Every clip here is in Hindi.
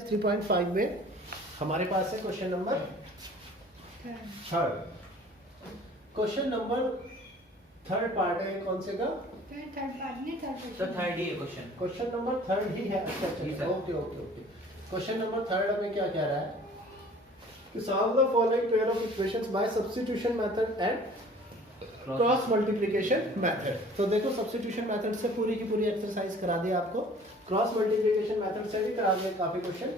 3.5 में हमारे पास है question number third. Question number third part है कौन से का? थर्ड ही है क्वेश्चन। क्वेश्चन नंबर थर्ड ही है। अच्छा okay okay okay. Question number third हमें क्या कह रहा है कि solve the following pair of equations bye substitution method and cross multiplication method. तो देखो सब्स्टिट्यूशन मेथड से पूरी की पूरी एक्सरसाइज करा दी आपको, क्रॉस मल्टीप्लिकेशन मेथड से भी करा दिए काफी क्वेश्चन।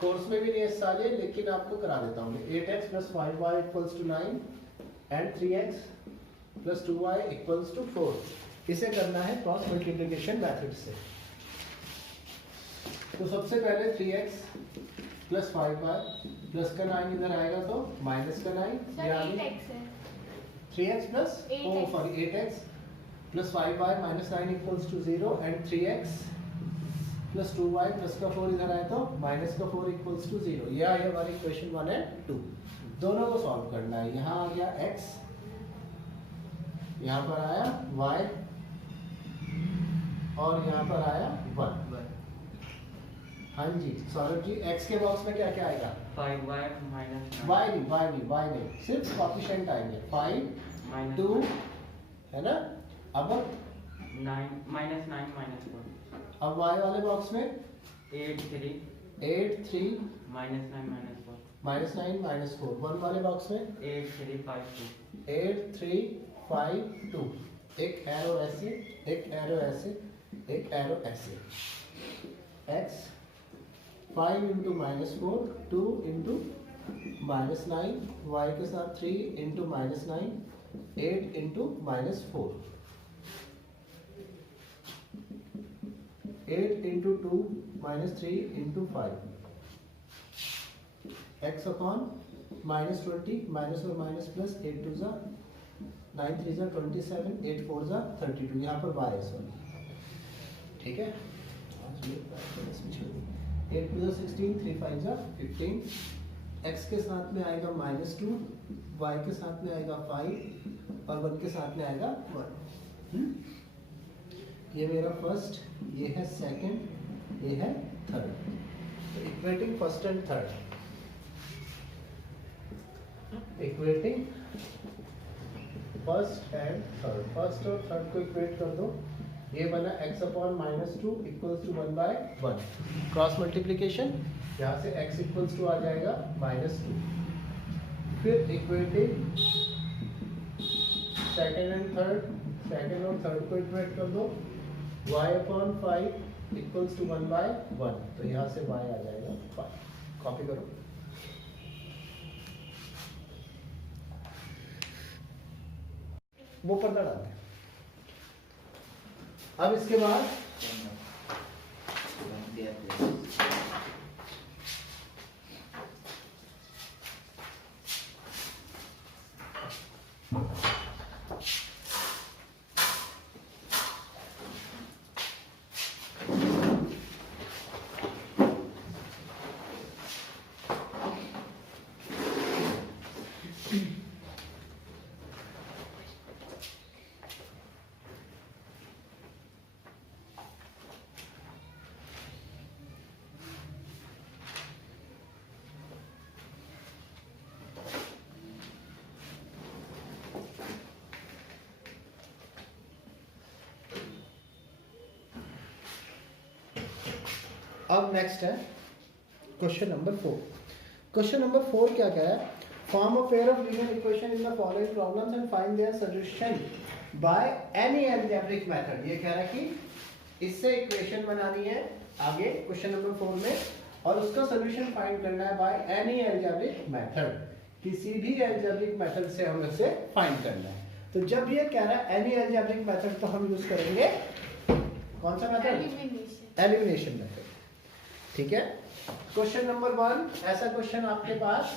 कोर्स में भी नहीं इस साल ये, लेकिन आपको करा देता हूँ। 8x + 5y = 9 and 3x + 2y = 4। इसे करना है क्रॉस मल्टीप्लिकेशन मेथड से। तो सबसे पहले 3x + 5y प्लस का 9 इधर आएगा तो माइनस का 9 ये आ गया। 3x + 8x + 5y - 9 = 0 and 3x + 2y plus का 4 इधर आया तो माइनस का 4 = 0। यह है हमारी इक्वेशन 1 एंड 2। दोनों को सॉल्व करना है। यहाँ आ गया x, यहाँ पर आया y और यहाँ पर आया 1। हाँ जी सौरभ जी, x के बॉक्स में क्या क्या आएगा? 5y - y नहीं, सिर्फ कोएफिशिएंट आएंगे 5 2 है ना। अब 9 -9 -4 अब y वाले बॉक्स में 8 3 8 3 -9 -9 -4। 1 वाले बॉक्स में 8 3 5 2 8 3 5 2। एक एरो ऐसे, एक एरो ऐसे, एक एरो ऐसे। x 5 × -4 2 × -9, y के साथ 3 × -9 8 × -4 8 × 2 -3 × 5 x upon -20 माइनस और माइनस प्लस 8 2 जा 9 3 जा 27 8 4 जा 32। यहाँ पर y है सॉरी, ठीक है। 8 2 जा 16 3 5 जा 15। x के साथ में आएगा -2, y के साथ में आएगा 5 और 1 के साथ में आएगा 1। ये मेरा फर्स्ट, ये है सेकंड, ये है थर्ड। तो equating first and third, equating first and third, first और थर्ड को इक्वेट कर दो। ये बना x upon -2 = 1/1। क्रॉस मल्टीप्लिकेशन, यहाँ से x = आ जाएगा -2। फिर equating second and third, second और थर्ड को इक्वेट कर दो। y upon 5 = 1/1। तो यहाँ से y आ जाएगा 5। कॉपी करो। वो पर्दा डाल दें। अब इसके बाद अब नेक्स्ट है क्वेश्चन नंबर 4। क्वेश्चन नंबर 4 क्या कह रहा है? Form a pair of linear equation in the following problems and find their solution by any algebraic method. ये कह रहा है कि इससे इक्वेशन बनानी है आगे क्वेश्चन नंबर 4 में, और उसका सॉल्यूशन फाइंड करना है बाय एनी अलजेब्रिक मेथड। किसी भी अलजेब्रिक मेथड से हमें उसे फाइंड करना है। तो जब ये कह रहा है एनी अलजेब्रिक मेथड, तो हम यूज करेंगे कौन सा मेथड? एलिमिनेशन मेथड, ठीक है। क्वेश्चन नंबर 1, ऐसा क्वेश्चन आपके पास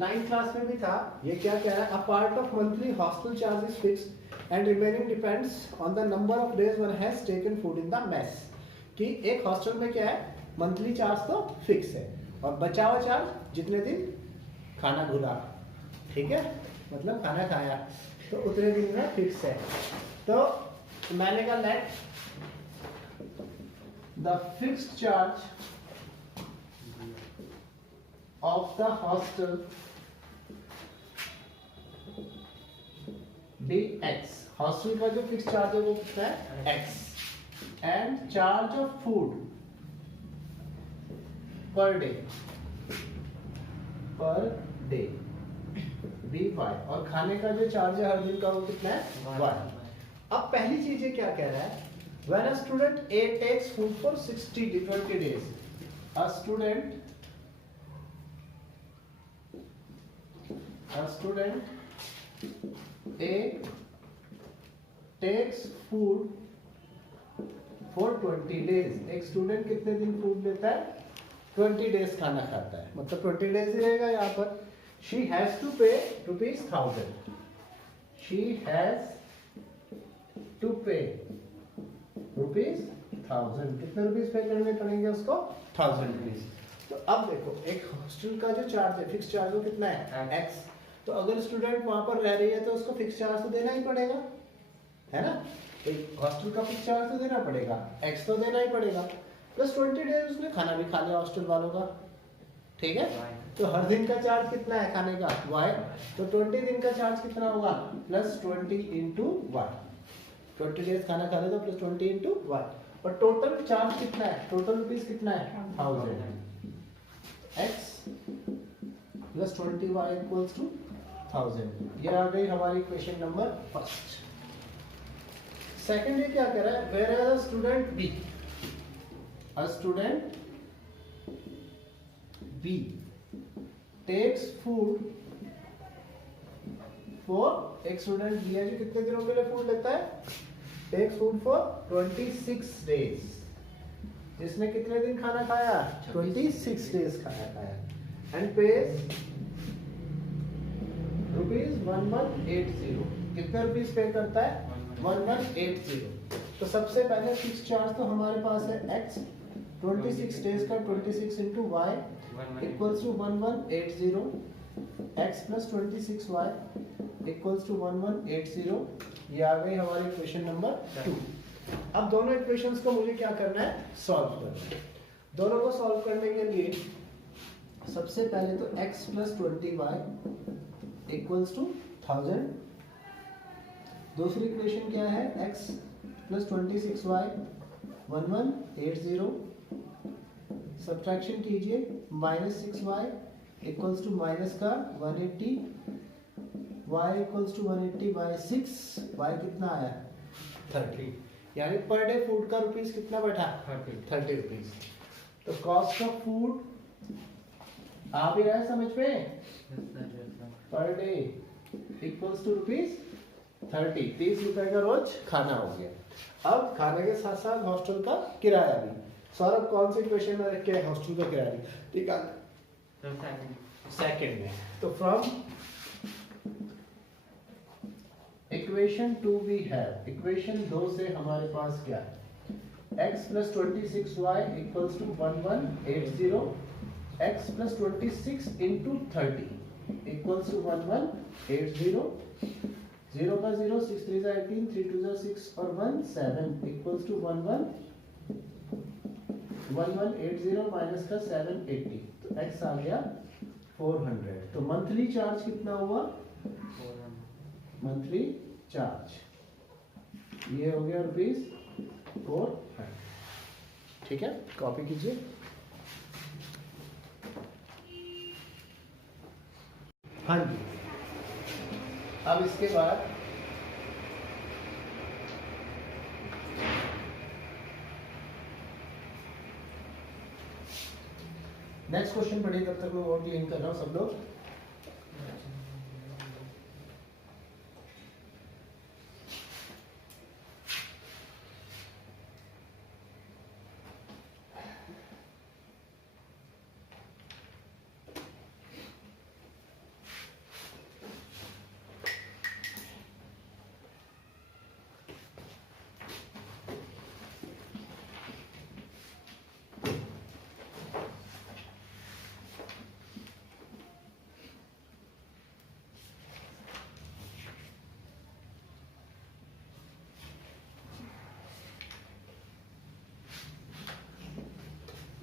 9th क्लास में भी था। ये क्या कह रहा है? A part of monthly hostel charge is fixed and remaining depends on the number of days one has taken food in the mess. कि एक हॉस्टल में क्या है, मंथली चार्ज तो फिक्स है और बचा हुआ चार्ज जितने दिन खाना घुला, ठीक है, मतलब खाना खाया तो उतने दिन में फिक्स है। तो मैंने कहा let the fixed charge of the hostel be x. Hostel का जो फिक्स चार्ज है वो कितना है x. And charge of food per day be y. और खाने का जो चार्ज है हर दिन का वो कितना है वाई. अब पहली चीज ये क्या कह रहा है, when a student A takes food for 60 to 20 days, a student A takes food for 20 days. एक स्टूडेंट कितने दिन फूड लेता है 20 डेज खाना खाता है, मतलब 20 डेज ही रहेगा यहाँ पर. She has to pay ₹1000. She has to pay ₹1000. कितने रुपीस पे करने पड़ेंगे उसको 1000 रुपीस. तो अब देखो एक हॉस्टल का जो चार्ज है फिक्स चार्ज वो कितना है x. तो अगर स्टूडेंट वहां पर रह रही है तो उसको फिक्स चार्ज तो देना ही पड़ेगा, है ना. तो हॉस्टल का फिक्स चार्ज तो देना पड़ेगा, x तो देना ही पड़ेगा. प्लस 20 डेज उसने खाना भी खा लिया हॉस्टल वालों का, ठीक है. तो हर दिन का चार्ज कितना है खाने का y. तो 20 दिन का चार्ज कितना होगा प्लस 20 इंटू वाई. 20 डेज खाना खा लेगा प्लस 20 इंटू वाई. और टोटल चार्ज कितना है, टोटल रुपीस कितना है 1000. x plus 20y equals to 1000. ये आ गई हमारी क्वेश्चन नंबर फर्स्ट. सेकंड ये क्या कह रहा है, whereas a student B, a student B takes food for, एक स्टूडेंट B है जो कितने दिनों के लिए फूड लेता है, takes food for 26 days. जिसने कितने दिन खाना खाया 26 डेज खाना खाया. And pays ₹1180. कितने रुपीस पे करता है 1180. तो सबसे पहले फिक्स चार्ज तो हमारे पास है x. 26 डेज का 26 into y equals to 1180. x plus 26y equals to 1180. ये आ गई हमारी क्वेश्चन नंबर 2. अब दोनों इक्वेशंस को मुझे क्या करना है सॉल्व करना है. दोनों को सॉल्व करने के लिए सबसे पहले तो x plus 20y equals to 1000. दूसरी इक्वेशन क्या है x प्लस 26y 1180. सब्ट्रैक्शन कीजिए minus 6y equals to minus का 180. y equals to 180 by 6. y कितना आया 30. यानी पर डे फूड का रुपीस कितना बैठा 30 रुपीस. तो कॉस्ट ऑफ फूड आ भी रहा है समझ में, per day equals to rupees 30. 30 रुपए का रोज खाना हो गया. अब खाने के साथ साथ हॉस्टल का किराया भी. सौरभ कौन सी क्वेश्चन में रख के हॉस्टल का किराया भी, ठीक है सेकंड में. तो from equation 2 we have, equation 2 से हमारे पास क्या है x plus 26y equals to 1180. x plus 26 into 30 equals to 1180. 0 का 0, 6 3 18, 3 2 6 और 1 7 इक्वल्स टू 1180 माइनस का 780. तो x आ गया 400. तो मंथली चार्ज कितना हुआ, मंथली चार्ज ये हो गया ₹400. ठीक है, कॉपी कीजिए. हाँ जी. अब इसके बाद नेक्स्ट क्वेश्चन पढ़िए, तब तक मैं और क्लीन कर रहा हूँ सब लोग.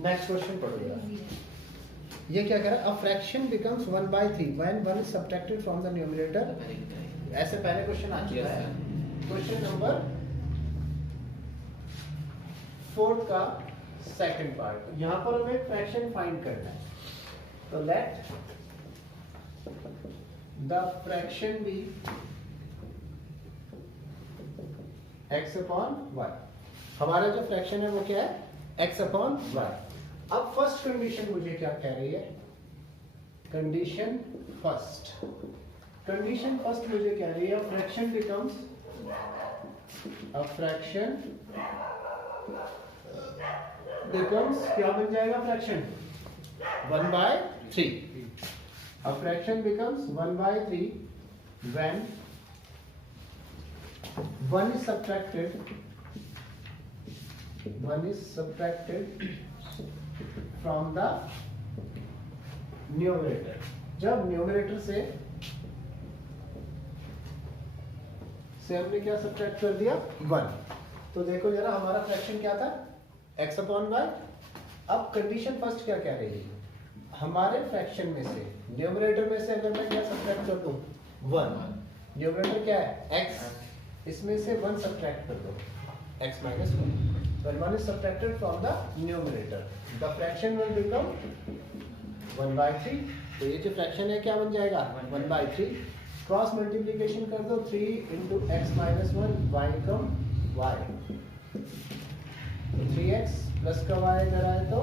नेक्स्ट क्वेश्चन पढ़िएगा. ये क्या कह रहा है, a fraction becomes 1/3 when 1 is subtracted from the numerator. ऐसे पहले क्वेश्चन आ चुका है। क्वेश्चन नंबर 4 का सेकंड पार्ट, यहाँ पर हमें फ्रैक्शन फाइंड करना है। तो let the fraction be x upon y। हमारा जो फ्रैक्शन है वो क्या है, x अपॉन y। अब फर्स्ट कंडीशन मुझे क्या कह रही है, कंडीशन फर्स्ट मुझे कह रही है fraction becomes, a fraction becomes क्या बन जाएगा, fraction 1/3। A fraction becomes 1/3 when 1 is subtracted from the numerator। जब न्यूमरेटर से हमने क्या सब्ट्रैक्ट कर दिया, 1। तो देखो जरा हमारा फ्रैक्शन क्या था, x अपॉन y। अब कंडीशन फर्स्ट क्या कह रही है, हमारे फ्रैक्शन में से न्यूमरेटर में से अगर मैं क्या सब्ट्रैक्ट कर दूं, 1। न्यूमरेटर क्या है, x, इसमें से 1 सब्ट्रैक्ट कर दो, x minus 1। When 1 is subtracted from the numerator, the fraction will become 1/3। तो ये जो फ्रैक्शन है क्या बन जाएगा, 1/3। क्रॉस मल्टीप्लिकेशन कर दो, 3 into x minus 1, y become y। तो 3x प्लस का y इधर आए तो,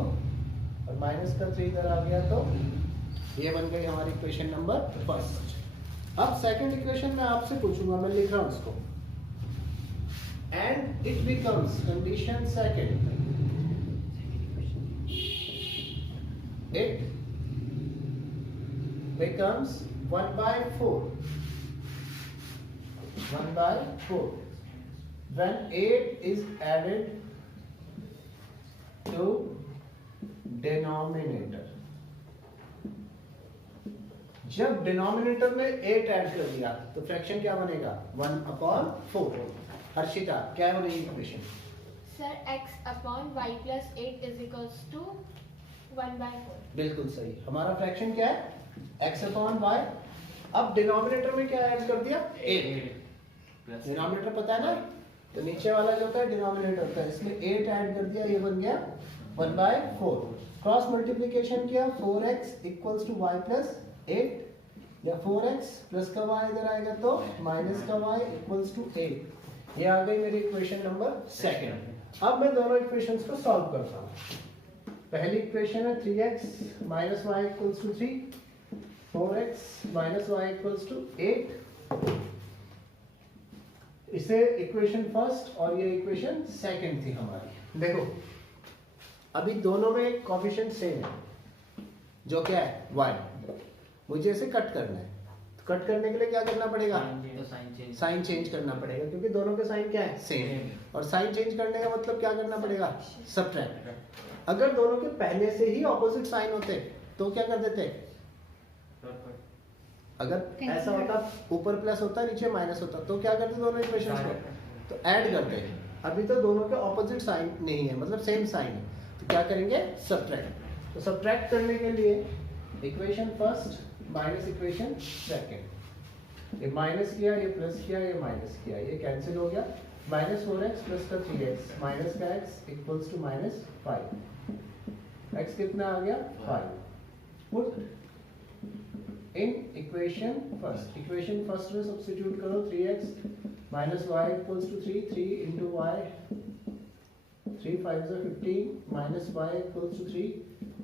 और माइनस का 3 इधर आ गया, तो ये बन गई हमारी इक्वेशन नंबर फर्स्ट। अब सेकंड इक्वेशन मैं आपसे पूछूंगा, मैं लिख रहा हूं उसको, and it becomes, condition second, it becomes 1/4 when 8 is added to denominator. जब डिनोमिनेटर में 8 ऐड कर दिया तो फ्रैक्शन क्या बनेगा, 1/4। हर्षिता क्या बनेगी इक्वेशन, sir x upon y plus 8 is equals to 1/4। बिल्कुल सही। हमारा फ्रैक्शन क्या है, x अपॉन y। अब डिनोमिनेटर में क्या ऐड कर दिया, 8। डिनोमिनेटर पता है ना, तो नीचे वाला जो होता है डिनोमिनेटर होता है, इसमें 8 ऐड कर दिया, ये बन गया 1/4। क्रॉस मल्टीप्लिकेशन किया, 4x equals to y plus 8, या 4x प्लस का y इधर आएगा तो माइनस का y इक्वल्स टू 8। ये आ गई मेरी इक्वेशन नंबर सेकंड। अब मैं दोनों इक्वेशंस को सॉल्व करता हूँ। पहली इक्वेशन है 3x minus y equals to 3, 4x minus y equals to 8। इसे इक्वेशन फर्स्ट और ये इक्वेशन सेकंड थी हमारी। देखो अभी दोनों में कोएफिशिएंट सेम है, जो क्या है, 1। मुझे इसे कट करना है, तो कट करने के लिए क्या करना पड़ेगा, साइन चेंज करना पड़ेगा, क्योंकि दोनों के साइन क्या है, सेम। और साइन चेंज करने का मतलब क्या करना पड़ेगा, सब्ट्रैक्ट। अगर दोनों के पहले से ही ऑपोजिट साइन होते तो क्या कर देते, अगर ऐसा होता ऊपर प्लस होता नीचे माइनस होता तो क्या करते दोनों इक्वेशंस को, तो ऐड करते हैं। अभी तो दोनों के ऑपोजिट साइन नहीं है, मतलब सेम साइन है, तो क्या करेंगे, सब्ट्रैक्ट। तो सब्ट्रैक्ट करने के लिए equation first minus equation second, ये माइनस किया, ये प्लस किया, ये माइनस किया, ये कैंसिल हो गया। -4x प्लस का 3x माइनस का x इक्वल्स टू -5। x कितना आ गया, 5। पुट इन इक्वेशन फर्स्ट में सब्स्टिट्यूट करो, 3x minus y equals to 3, 3 into y, 3 5 is 15, minus y equals to 3,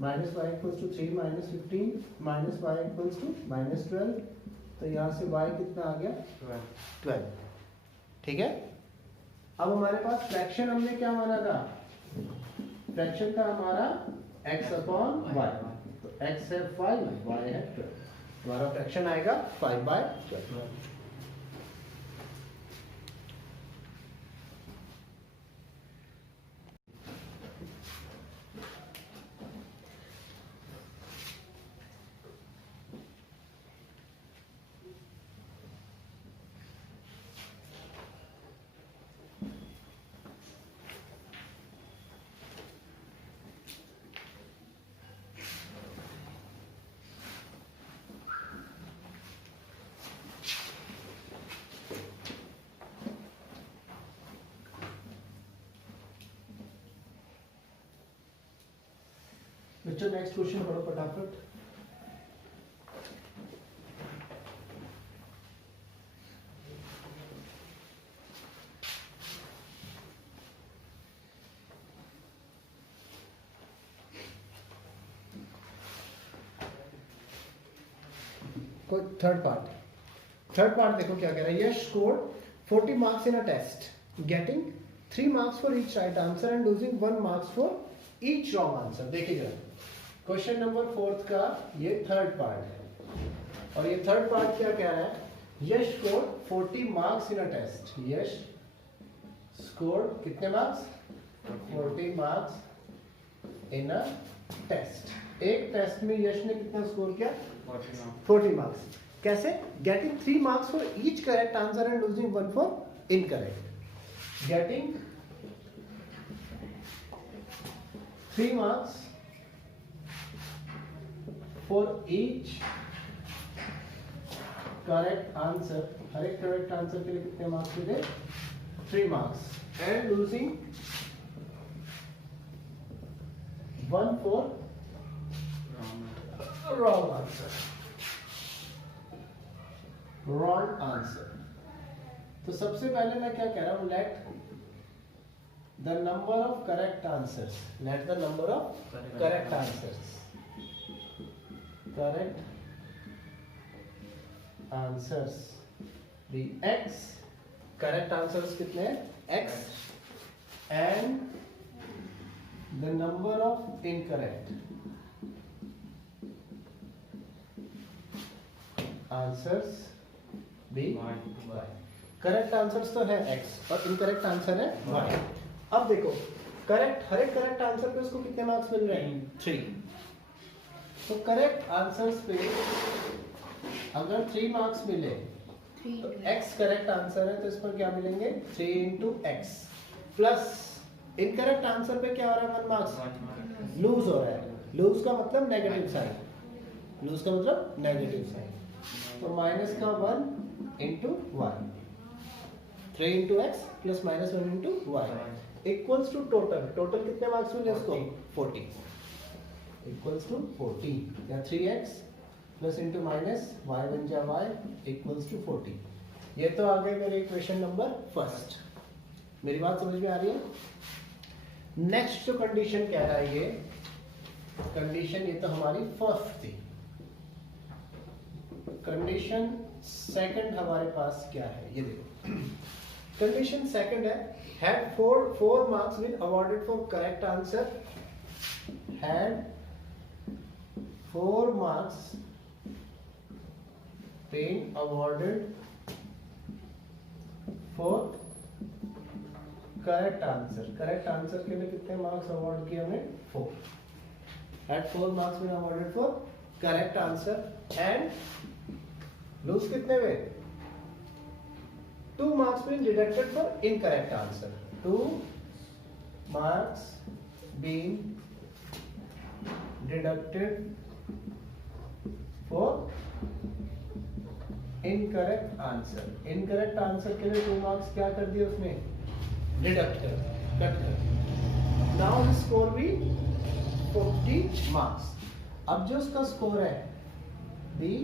minus y equals to 3 minus 15, minus y equals to -12। तो यहाँ से y कितना आ गया, 12। ठीक है। अब हमारे पास फ्रैक्शन हमने क्या माना था, फ्रैक्शन था हमारा x अपॉन y। तो x है 5, y है 12, हमारा फ्रैक्शन आएगा 5/12। बच्चों नेक्स्ट क्वेश्चन पढ़ो फटाफट। थर्ड पार्ट देखो क्या कह रहा है। Yash scored 40 marks in a test getting 3 marks for each right answer and losing 1 marks for each wrong answer. देखिए जरा क्वेश्चन नंबर 4 का ये थर्ड पार्ट है और ये थर्ड पार्ट क्या कह रहा है। Yash scored 40 marks in a test. Yash scored कितने marks? 40 marks in a test. एक टेस्ट में यश ने कितना स्कोर किया? 40 मार्क्स। कैसे? Getting 3 marks for each correct answer and losing 1 for incorrect. Getting 3 marks for each correct answer, हर एक करेक्ट आंसर के लिए कितने मार्क्स मिले? 3 marks and losing 1 for wrong answer. Wrong answer. तो सबसे पहले मैं क्या कह रहा हूं? Let the number of correct answers. Let the number of correct answers. Correct answers be x. Correct answers कितने हैं? X. And the number of incorrect answers be y। Correct answers तो है x और इनकरेक्ट आंसर है y। अब देखो करेक्ट, हर एक करेक्ट आंसर पे उसको कितने मार्क्स मिल रहे हैं? 3। तो करेक्ट आंसर्स पे अगर 3 मार्क्स मिले तो x करेक्ट आंसर है तो इस पर क्या मिलेंगे? 3 into x plus incorrect answer पे क्या हो रहा है? 1 मार्क्स लूज हो रहा है। लूज का मतलब नेगेटिव साइन, लूज का मतलब नेगेटिव साइन। तो माइनस का 1 into y, 3 into x plus minus 1 into y equals to total. Total कितने मार्क्स मिले उसको? 40 इक्वल्स टू 40 या 3x plus into minus Y बन जा वाई इक्वल्स टू 40। ये तो आ गए मेरे इक्वेशन नंबर फर्स्ट। मेरी बात समझ में आ रही है? नेक्स्ट जो कंडीशन कह रहा है, ये कंडीशन ये तो हमारी फर्स्ट थी। कंडीशन सेकंड हमारे पास क्या है ये देखो। कंडीशन सेकंड है had 4 marks been awarded for correct answer, had 4 marks been awarded for correct answer। Correct answer के लिए कितने मार्क्स अवार्ड किए हमने? 4। had 4 marks been awarded for correct answer and lose कितने हुए? 2 marks been deducted for incorrect answer। 2 marks been deducted for incorrect answer। incorrect answer के लिए 2 marks क्या कर दिए उसने? डिडक्ट कर, कट कर। नाउ हिज स्कोर भी 40 मार्क्स। अब जो उसका स्कोर है बी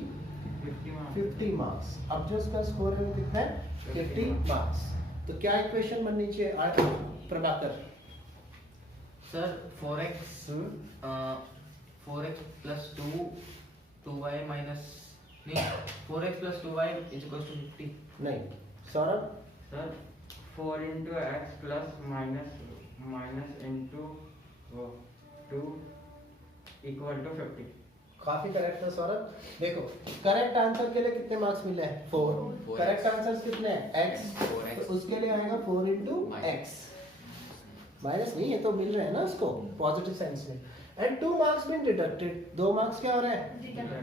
50 मार्क्स। अब जो उसका स्कोर है वो कितना है? 50 मार्क्स। तो क्या इक्वेशन बननी चाहिए Prabhakar? Sir 4x plus 2y minus नहीं 4x plus 2y is equal to 50। नहीं Saurabh? Sir 4 into x plus minus into 2 equal to 50। काफी करेक्ट है सौरभ। देखो करेक्ट आंसर के लिए कितने मार्क्स मिले हैं? 4। करेक्ट आंसर्स कितने हैं? x। तो उसके लिए आएगा 4 into x। माइनस नहीं, ये तो मिल रहे हैं ना उसको पॉजिटिव सेंस में। And 2 marks been deducted. 2 marks क्या हो रहे हैं?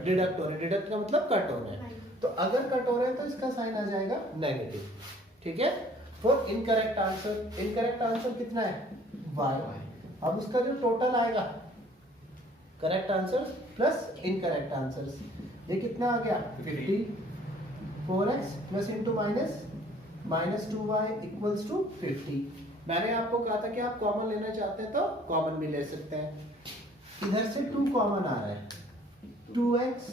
डिडक्ट हो रहे हैं। डिडक्ट का मतलब कट हो रहे हैं। तो अगर कट हो रहे हैं तो इसका साइन आ जाएगा नेगेटिव। ठीक है? For incorrect answer, incorrect answer कितना है? y। अब उसका जो टोटल आएगा correct answers plus incorrect answers, ये कितना आ गया? 50। 4x plus into minus 2y equals to 50। मैंने आपको कहा था कि आप कॉमन लेना चाहते हैं तो कॉमन भी ले सकते हैं। इधर से 2 कॉमन आ रहा है, 2x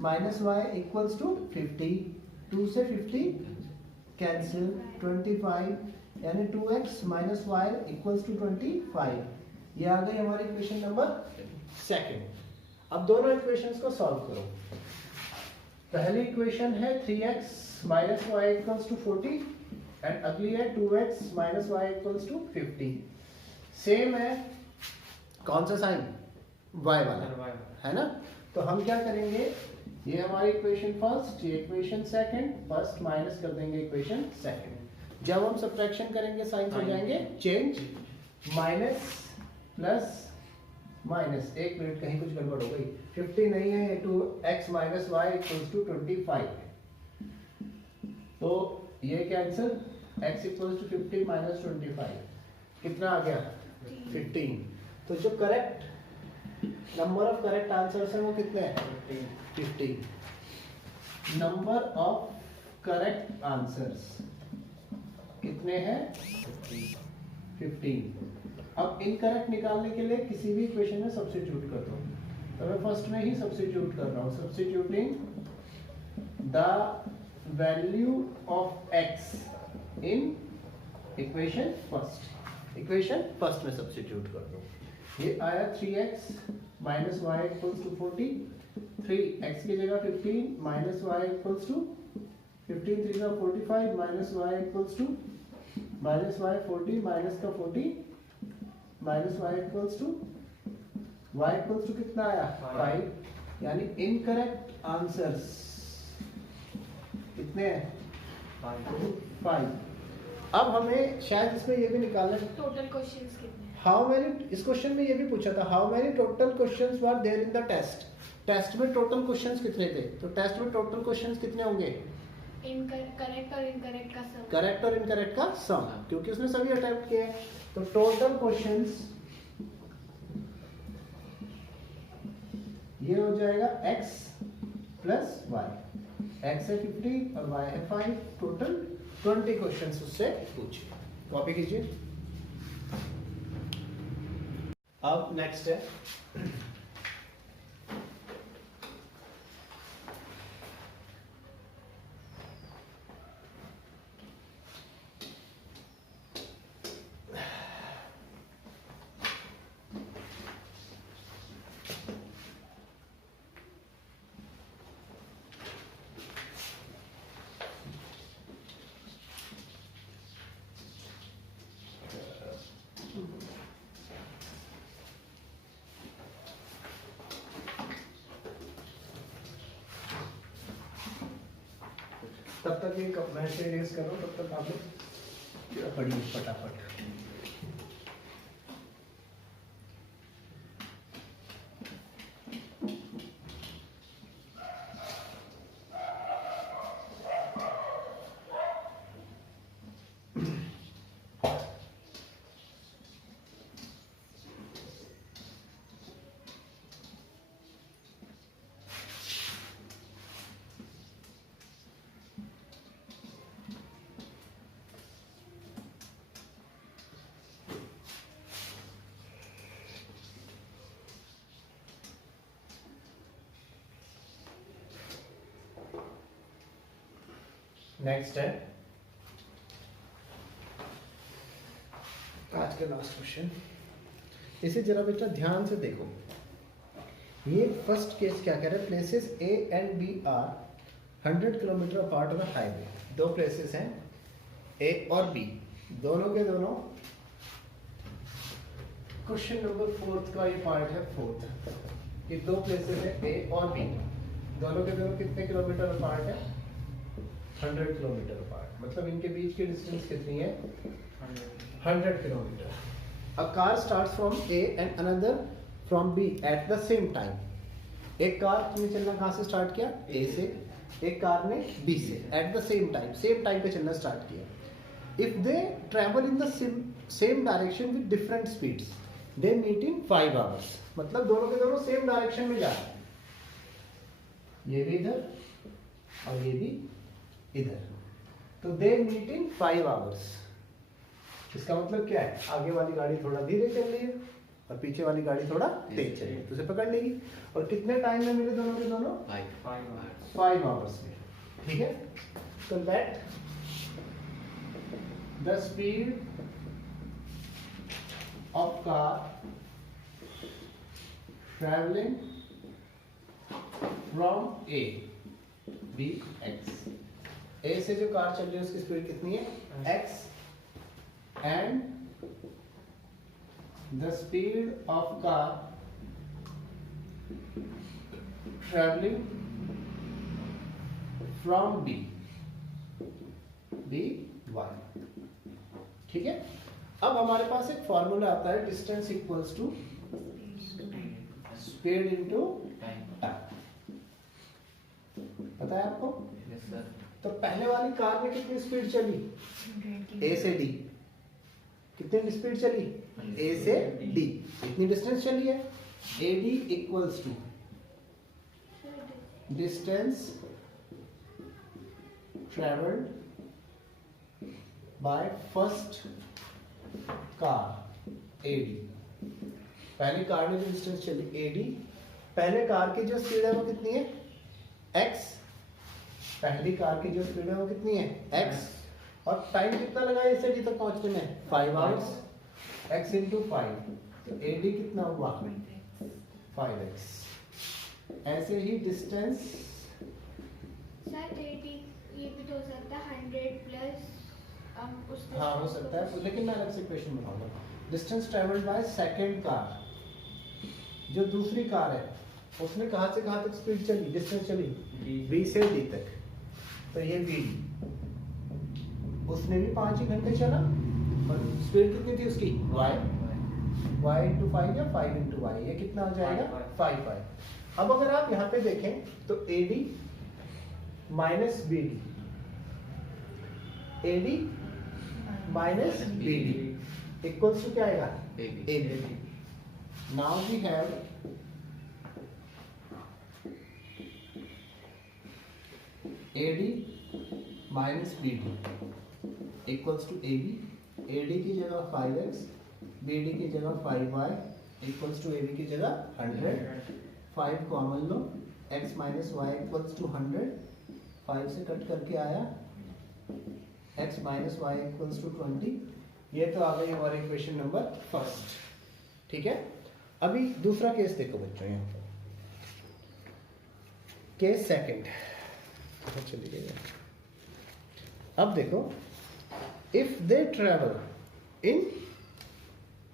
minus y equals to 50, 2 से 50 कैंसिल, 25 यानी 2x minus y equals to 25। ये आ गई हमारी इक्वेशन नंबर सेकंड। अब दोनों इक्वेशंस को सॉल्व करो। पहली इक्वेशन है 3x minus y equals to 40 and अगली है 2x minus y equals to 50। Same है, कौन सा साइन, y वाला है ना। तो हम क्या करेंगे, ये हमारी इक्वेशन फर्स्ट, ये इक्वेशन सेकंड, फर्स्ट माइनस कर देंगे इक्वेशन सेकंड। जब हम सब्ट्रैक्शन करेंगे साइन हो जाएंगे चेंज, माइनस प्लस माइनस, एक मिनट कहीं कुछ गड़बड़ हो गई, 50 नहीं है, 2x minus y equals to 25 है, तो ये cancel, x equals to 50 minus 25 कितना आ गया 15। तो जो correct number of correct answers हैं वो कितने हैं 15। नंबर ऑफ करेक्ट आंसर्स कितने हैं 15। अब इनकरेक्ट निकालने के लिए किसी भी इक्वेशन में सब्स्टिट्यूट कर दो, तो मैं फर्स्ट में ही सब्स्टिट्यूट कर रहा हूं, substituting the value of x in equation first में सब्स्टिट्यूट कर दो। ये आया 3x minus y equals to 40, 3x की जगह 15 माइनस वाई इक्वल्स टू 15 3 का 45 minus y equals to minus y 40 minus का 40 माइनस वाई इक्वल्स टू कितना आया 5, यानी इनकरेक्ट आंसर्स कितने हैं 5। अब हमें शायद इसमें ये भी निकालना है टोटल क्वेश्चंस कितने हैं? हाउ मेनी, इस क्वेश्चन में ये भी पूछा था, how many total questions were there in the test. Test में टोटल क्वेश्चंस कितने थे, तो टेस्ट में टोटल क्वेश्चंस कितने होंगे, करेक्ट और इनकरेक्ट का सम। करेक्ट और इनकरेक्ट का सम, क्योंकि उसने सभी अटेम्प्ट किए हैं। तो टोटल क्वेश्चंस ये हो जाएगा x प्लस वाई, x है 50 और y है 5, टोटल 20 क्वेश्चंस उससे पूछे। कॉपी कीजिए। अब नेक्स्ट है तब तक ये मैं से रेस कर रहा हूँ, तब तक आप लोग पढ़िए फटाफट। नेक्स्ट है आज का लास्ट क्वेश्चन। इसे जरा बेटा ध्यान से देखो। ये फर्स्ट केस क्या कह रहा है, places A and B are 100 kilometre apart on a highway. दो प्लेसेस हैं ए और बी, दोनों के दोनों। क्वेश्चन नंबर 4 का ये पार्ट है 4। ये दो प्लेसेस है ए और बी, दोनों के दोनों कितने किलोमीटर अपार्ट है 100 किलोमीटर अपार्ट। मतलब इनके बीच की डिस्टेंस कितनी है 100 kilometre. A car starts from A and another from B at the same time. एक कार ने चलना कहाँ से स्टार्ट किया ए से, एक कार ने बी से, एट द सेम टाइम पे चलना स्टार्ट किया। If they travel in the same direction with different speeds they meet in 5 hours. मतलब दोनों के दोनों सेम डायरेक्शन में जा रहे हैं, ये भी इधर और ये भी इधर, तो दे मीट इन 5 आवर्स। इसका मतलब क्या है, आगे वाली गाड़ी थोड़ा धीरे चल रही है और पीछे वाली गाड़ी थोड़ा तेज चलेगी तो उसे पकड़ लेगी। और कितने टाइम में मिले दोनों के दोनों? 5 आवर्स में। ठीक है, तो let the speed of car travelling from a b x. A से जो कार चल रही है उसकी स्पीड कितनी है? x, and the speed of car travelling from B y. ठीक है, अब हमारे पास एक फॉर्मूला आता है distance equals to speed into time. पता है आपको? Yes sir. तो पहले वाली कार में कितनी स्पीड चली? ए से डी। कितनी स्पीड चली? ए से डी। इतनी डिस्टेंस चली है। A D equals to distance travelled by first car A D. पहली कार में जो डिस्टेंस चली ए डी, पहले कार की जो स्पीड है वो कितनी है? एक्स। पहली कार की जो स्पीड है वो कितनी है? एक्स। और टाइम कितना लगा ए से डी तक पहुंचने में? 5 आवर्स। एक्स इंटू 5, तो ए डी कितना हुआ? 5x। ऐसे ही डिस्टेंस सर ये भी तो हो सकता है 100 प्लस उस हाँ हो सकता है, लेकिन मैं अलग से क्वेश्चन बनाऊंगा। Distance travelled by second car, जो दूसरी कार है उसने कहाँ से कहाँ तक स्पीड चली, डिस्टेंस चली? बी से डी तक। तो ये बी डी, उसने भी 5 ही घंटे चला और स्पीड कितनी थी उसकी? y इंटू 5 या 5 इंटू वाई, ये कितना हो जाएगा? 5। अब अगर आप यहाँ पे देखें तो A D minus B D, A D minus B D equals to क्या आएगा? A B. Now we have A D minus B D equals to A B. A D की जगह 5x, बी डी की जगह 5y equals to A B की जगह 100। 5 कॉमन लो, x minus y equals to 100। 5 से कट करके आया x minus y equals to 20। ये तो आ गई हमारी इक्वेशन नंबर फर्स्ट। ठीक है, अभी दूसरा केस देखो बच्चों, यहाँ पर केस सेकंड। चलिए अब देखो, if they travel in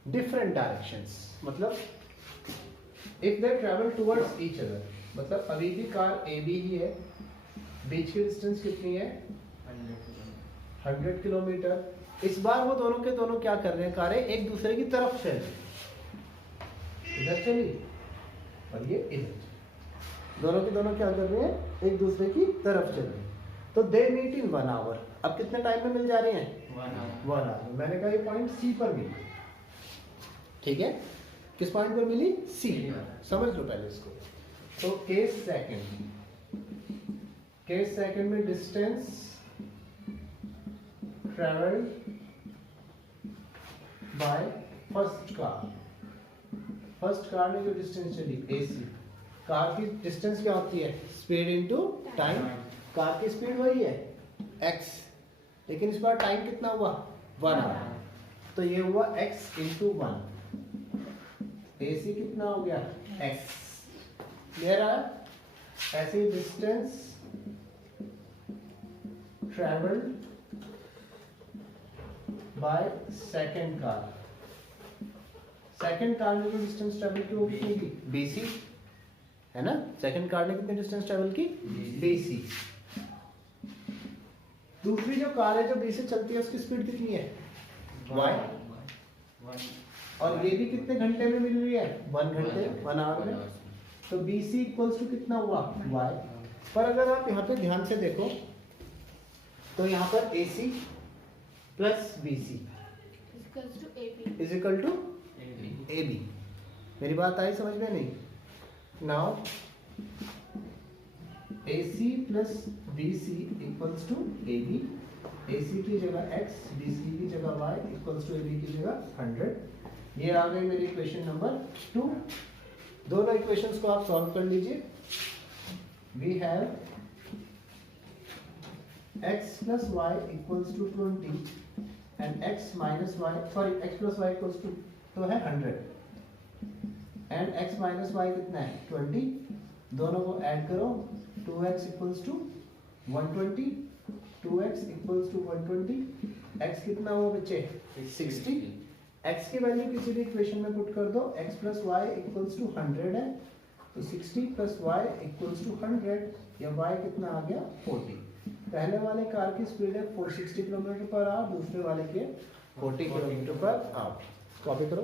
different directions, मतलब if they travel towards each other, मतलब अभी भी कार ए बी ही है, बीच की डिस्टेंस कितनी है? 100 किलोमीटर। इस बार वो दोनों के दोनों क्या कर रहे हैं? कारें एक दूसरे की तरफ चल रही, इधर चली और ये इधर, दोनों के दोनों क्या कर रहे हैं? एक दूसरे की तरफ चल रहे हैं। तो दे मीट इन 1 आवर। अब कितने टाइम में मिल जा रहे हैं? 1 आवर। मैंने कहा ये पॉइंट सी पर मिली। ठीक है, किस पॉइंट पर मिली? सी। समझ लो पहले इसको। तो केस सेकंड में distance travelled by first car ने जो डिस्टेंस चली AC, कार की डिस्टेंस क्या होती है? Speed into time. कार की स्पीड वही है x, लेकिन इस बार टाइम कितना हुआ? 1 आवर। तो ये हुआ x इंटू 1। AC कितना हो गया? x। मेरा ऐसी distance travelled by second car, second car ने जो डिस्टेंस ट्रेवल की वो कितनी की? BC है ना। सेकंड कार ने कितनी डिस्टेंस ट्रेवल की? BC। दूसरी जो कार है जो B से चलती है उसकी स्पीड कितनी है? y। और ये भी कितने घंटे में मिल रही है? 1 घंटे, 1 आवर में। तो BC इक्वल्स टू कितना हुआ? y। पर अगर आप यहाँ पे ध्यान से देखो तो यहाँ पर AC plus BC is equal to AB। मेरी बात आई समझ में? नहीं। Now AC plus BC equals to AB। AC की जगह x, BC की जगह y इक्वल्स टू AB की जगह 100। ये आ गई मेरी इक्वेशन नंबर 2। दोनों इक्वेशंस को आप सॉल्व कर लीजिए। We have x plus y equals to 20 and x minus y, sorry, x plus y equals to तो है 100 and x minus y कितना है 20। दोनों को ऐड करो, 2x equals to 120, 2x equals to 120, x कितना हुआ बच्चे 60। x की वैल्यू किसी भी इक्वेशन में पुट कर दो, x plus y equals to 100 है, तो 60 plus y equals to 100 या y कितना आ गया 40। पहले वाले कार की स्पीड है 460 किलोमीटर पर आवर, दूसरे वाले के 40 किलोमीटर पर आवर। कॉपी करो।